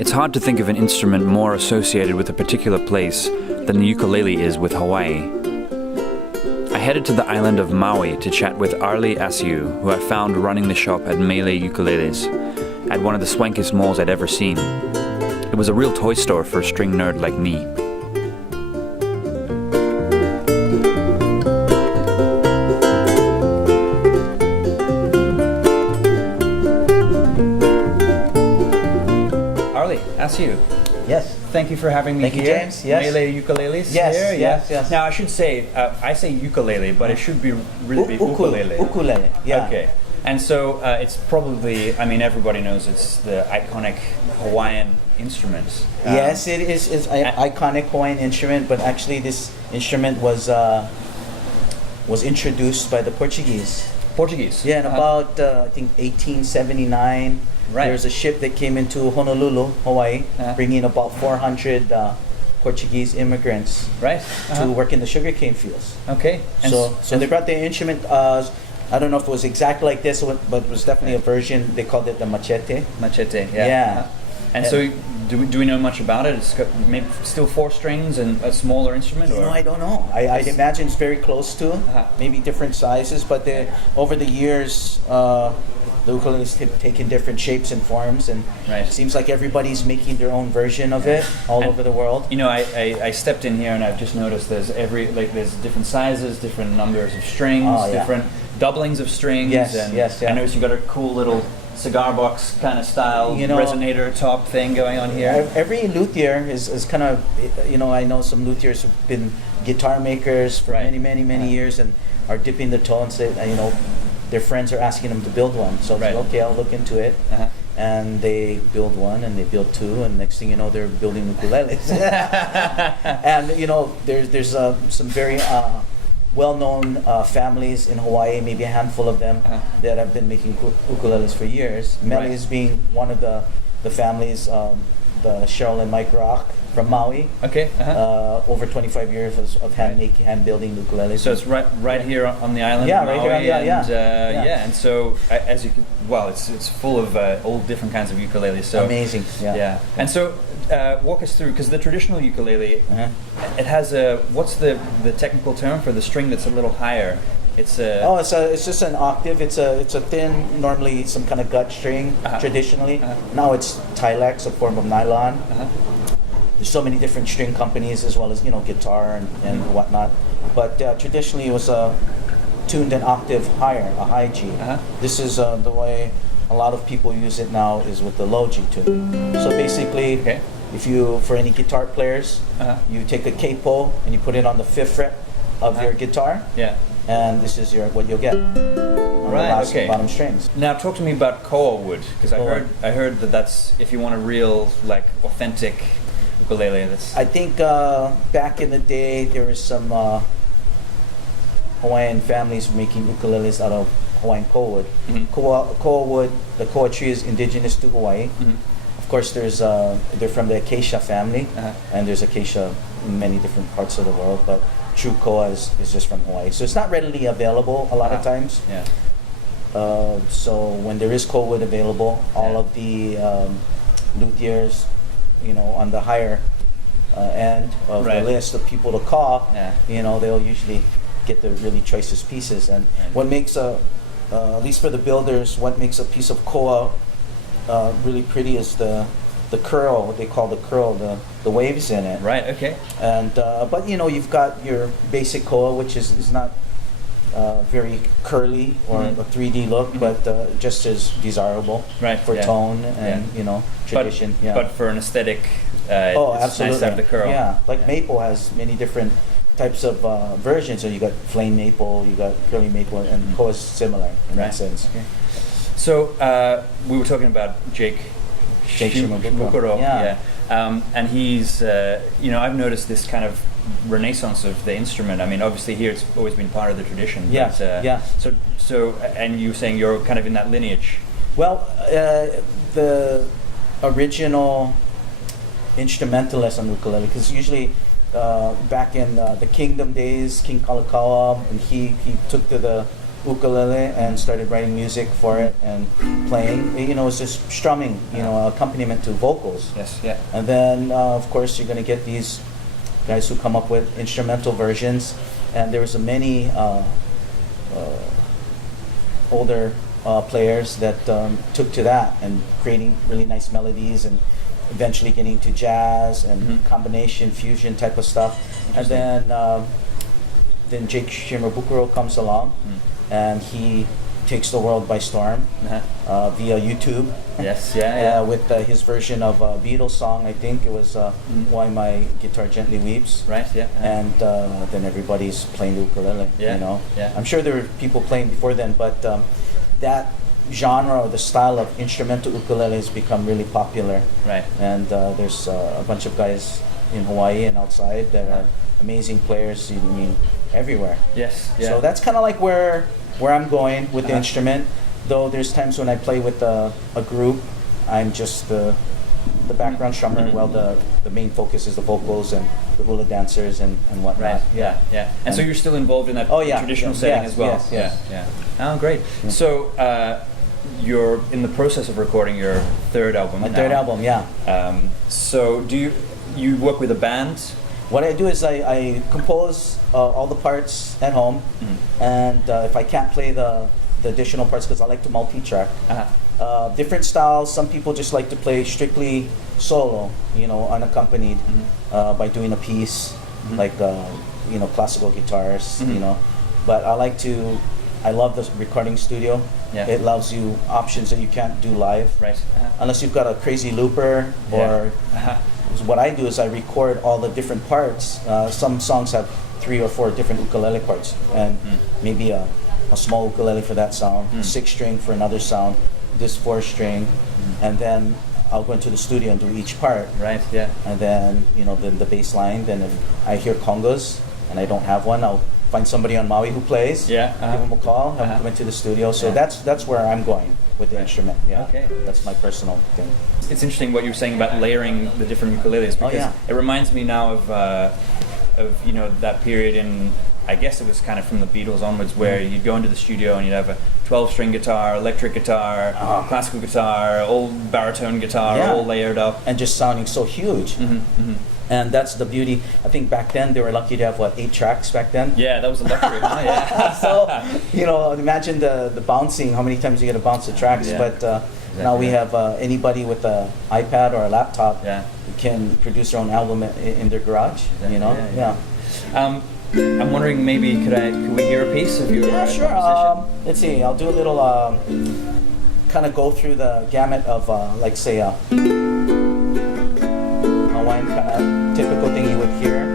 It's hard to think of an instrument more associated with a particular place than the ukulele is with Hawaii. I headed to the island of Maui to chat with Arlie Asiu, who I found running the shop at Mele Ukuleles, at one of the swankiest malls I'd ever seen. It was a real toy store for a string nerd like me. Arlie Asiu. Yes. Thank you for having me Thank here. you, James. Yes. Mele Ukuleles Yes, here. yes. Now I should say, I say ukulele, but it should be really be ukulele. Ukulele, yeah. Okay. And so it's probably, I mean, everybody knows it's the iconic Hawaiian instrument. Yes, it is. It's an iconic Hawaiian instrument, but actually this instrument was introduced by the Portuguese. Portuguese. Yeah, in about I think 1879. Right. There was a ship that came into Honolulu, Hawaii, bringing about 400 Portuguese immigrants Right. to work in the sugarcane fields. Okay. And So they brought their instrument. I don't know if it was exactly like this, but it was definitely a version. They called it the machete. Machete. Yeah. Yeah. And so, do we know much about it? It's got maybe still 4 strings and a smaller instrument. You Or? know, I don't know. I'd imagine it's very close to, maybe different sizes, but over the years, the ukuleles have taken different shapes and forms, and Right. it seems like everybody's making their own version of it all over the world. You know, I stepped in here and I've just noticed there's different sizes, different numbers of strings, different doublings of strings. Yes, and yes, yeah. I noticed you got a cool little cigar box kind of style resonator top thing going on here. Every luthier is kind of, I know some luthiers who've been guitar makers for many years and are dipping the toe and say, their friends are asking them to build one. So it's okay, I'll look into it. And they build one, and they build 2, and next thing you know, they're building ukuleles. And there's some very well-known families in Hawaii, maybe a handful of them, that have been making ukuleles for years. Mele is being one of the families. The Cheryl and Mike Rock from Maui. Okay. Over 25 years of hand building ukuleles. So it's right here on the island. Yeah, of right Maui, here. Yeah. And so as you could, it's full of all different kinds of ukuleles. So amazing. Yeah. And so walk us through, because the traditional ukulele, it has what's the technical term for the string that's a little higher? It's just an octave. It's a thin, normally some kind of gut string traditionally. Now it's Tilex, a form of nylon. There's so many different string companies, as well as guitar and whatnot. But traditionally it was tuned an octave higher, a high G. This is the way a lot of people use it now, is with the low G tune. So basically, if for any guitar players, you take a capo and you put it on the 5th fret of your guitar. Yeah. And this is what you'll get on the last bottom strings. Now talk to me about Koa Wood, because I heard that's if you want a real authentic ukulele. I think back in the day there was some Hawaiian families making ukuleles out of Hawaiian Koa Wood. Koa Wood, the Koa tree, is indigenous to Hawaii. Of course, they're from the acacia family, and there's acacia in many different parts of the world, but true Koa is just from Hawaii. So it's not readily available a lot of times. Yeah. So when there is Koa Wood available, all of the luthiers, on the higher end of the list of people to call, they'll usually get the really choicest pieces. And what makes at least for the builders, what makes a piece of Koa really pretty is the curl, what they call the curl, the waves in it. Right. Okay. And but you've got your basic Koa, which is not very curly or a 3D look, but just as desirable for tone and tradition. But for an aesthetic, absolutely. It's nice to have the curl. Yeah, maple has many different types of versions. So you got flame maple, you got curly maple, and Koa is similar in that sense. Okay. So we were talking about Jake Shimabukuro. And he's, I've noticed this kind of renaissance of the instrument. I mean, obviously here it's always been part of the tradition. So, and you were saying you're kind of in that lineage. Well, the original instrumentalists on ukulele, because usually back in the kingdom days, King Kalakaua, and he took to the ukulele and started writing music for it and playing. You know, it's just strumming, you know, accompaniment to vocals. Yes, yeah. And then, of course, you're going to get these guys who come up with instrumental versions. And there was many older players that took to that and creating really nice melodies and eventually getting to jazz and combination, fusion type of stuff. And then Jake Shimabukuro comes along and he takes the world by storm via YouTube. Yes, yeah. With his version of a Beatles song, I think it was Why My Guitar Gently Weeps. Right, yeah. And then everybody's playing the ukulele, Yeah, you know. yeah. I'm sure there were people playing before then, but that genre or the style of instrumental ukulele has become really popular. Right. And there's a bunch of guys in Hawaii and outside that are amazing players, I mean, everywhere. Yes, yeah. So that's kind of like where I'm going with the instrument. Though there's times when I play with a group, I'm just the background strummer. Well, the main focus is the vocals and the hula dancers and whatnot. Right. Yeah. And so you're still involved in that traditional setting as well. Yes. Yeah. Oh, great. Yeah. So you're in the process of recording your third album. My third album, yeah. So do you work with a band? What I do is I compose all the parts at home, and if I can't play the additional parts, because I like to multi-track. Different styles. Some people just like to play strictly solo, you know, unaccompanied by doing a piece, like you know, classical guitars, you know. But I love the recording studio. Yeah. It allows you options that you can't do live, Right. unless you've got a crazy looper or. What I do is I record all the different parts. Some songs have 3 or 4 different ukulele parts, and maybe a small ukulele for that sound, a 6-string for another sound, this 4-string, and then I'll go into the studio and do each part. Right. Yeah. And then, you know, then the bass line. Then if I hear congas and I don't have one, I'll find somebody on Maui who plays. Yeah. Give them a call, have them come into the studio. So that's where I'm going with the instrument. Yeah. Okay. That's my personal thing. It's interesting what you were saying about layering the different ukuleles, because it reminds me now of you know, that period in, I guess it was kind of from the Beatles onwards, where you'd go into the studio and you'd have a 12-string guitar, electric guitar, classical guitar, old baritone guitar, all layered up, and just sounding so huge. And that's the beauty. I think back then they were lucky to have 8 tracks back then. Yeah, that was a luxury. Yeah. So, you know, imagine the bouncing, how many times you get to bounce the tracks. Yeah. But now we have anybody with an iPad or a laptop can produce their own album in their garage. Exactly. You know, I'm wondering, maybe could we hear a piece of your sure. composition? Let's see. I'll do a little kind of go through the gamut of like say Hawaiian kind of typical thing you would hear.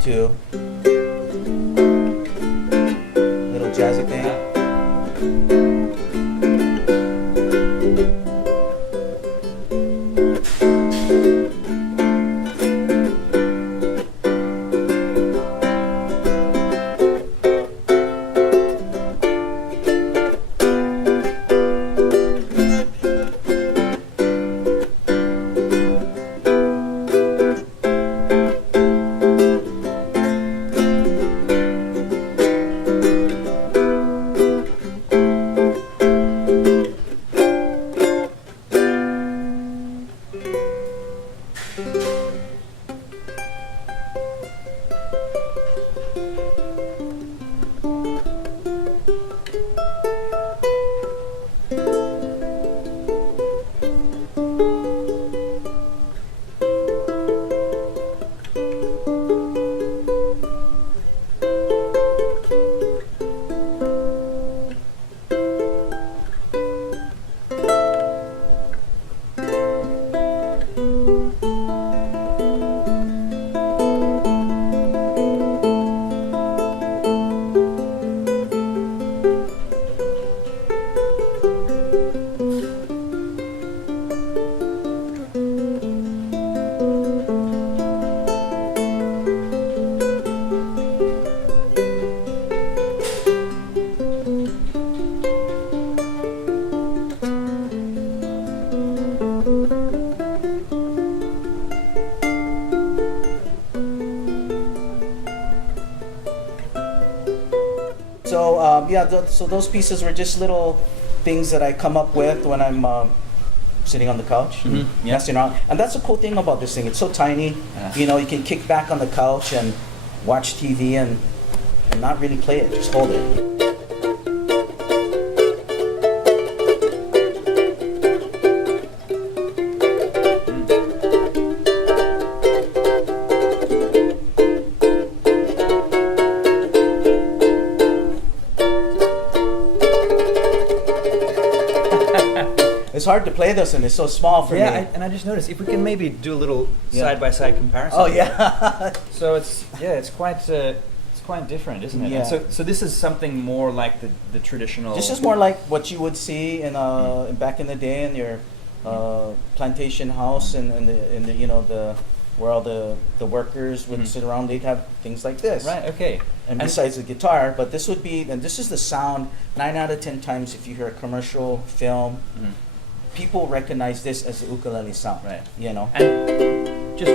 To little jazzy thing. So so those pieces were just little things that I come up with when I'm sitting on the couch, messing around. And that's the cool thing about this thing. It's so tiny. You know, you can kick back on the couch and watch TV and not really play it. Just hold it. It's hard to play this, and it's so small for me. And I just noticed if we can maybe do a little side-by-side comparison. Oh yeah. So it's quite different, isn't it? Yeah. And so this is something more like the traditional. This is more like what you would see in back in the day in your plantation house, and the you know the where all the workers would sit around. They'd have things like this. Right. Okay. And besides the guitar, but this would be, and this is the sound. 9 out of 10 times, if you hear a commercial film, people recognize this as the ukulele sound. Right. You know. And just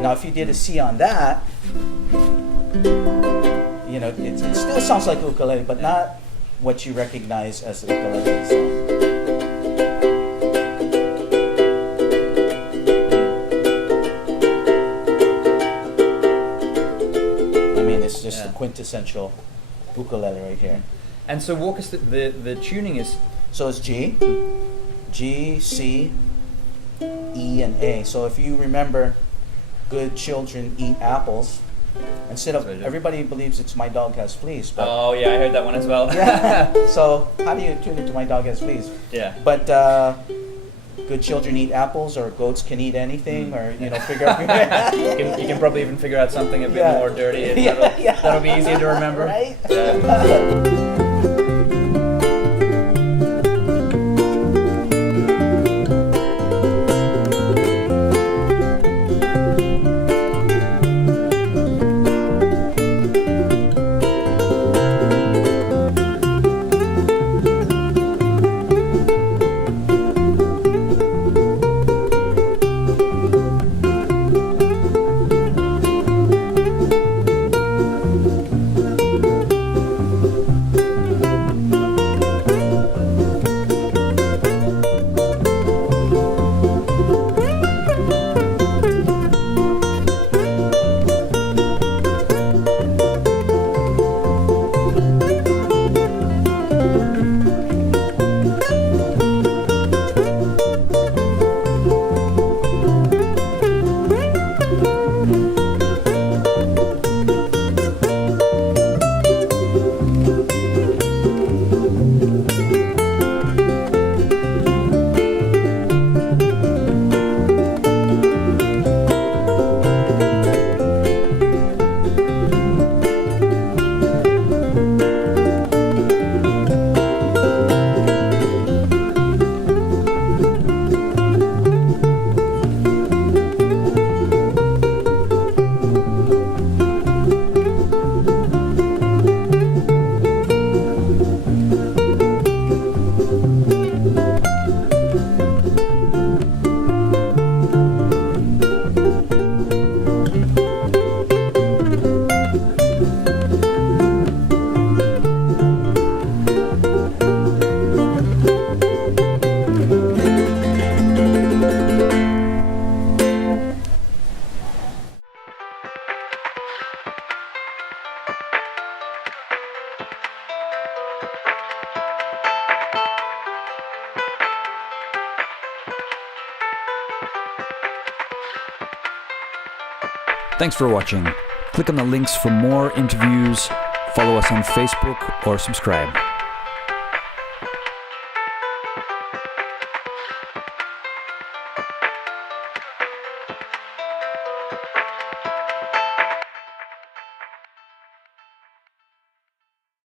now, if you did a C on that, you know, it still sounds like ukulele, but not what you recognize as the ukulele sound. It's just the quintessential ukulele right here. And so walk us through the tuning is. So it's G, C, E, and A. So if you remember, good children eat apples. Instead of, everybody believes it's my dog has fleas. But oh yeah, I heard that one as well. Yeah. So how do you tune it to my dog has fleas? Yeah. But good children eat apples, or goats can eat anything, or you know, figure out. you can probably even figure out something a bit more dirty. And that'll be easier to remember. Right? Yeah. Thanks for watching. Click on the links for more interviews, follow us on Facebook, or subscribe.